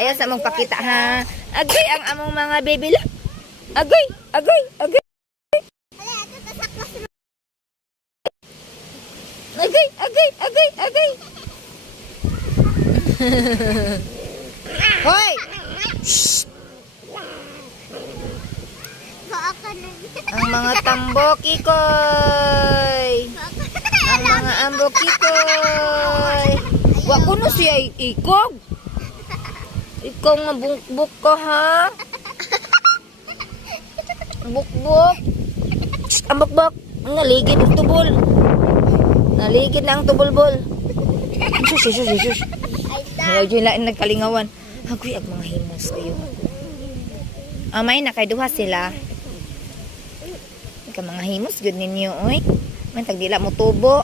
Ayaw sa mong pakita ha. Agay ang among mga baby lang. Agay, agay, agay. Agay, agay, agay, agay. Hoy! Shh! Ang mga tambokikoy. Ang mga ambokikoy. Wa ko no siya ikog. Ikaw nga bukbuk ka ha. Bukbuk. Ang bukbuk. Naligid ang tubol. Naligid na ang tubol-bol. Sus, sus, sus, sus. Ngayon yung lain nagkalingawan. Agoy, ang mga himos kayo. Amay na kay duha sila. Ika mga himos, good ninyo, oy. Man, tagdila mo tubo.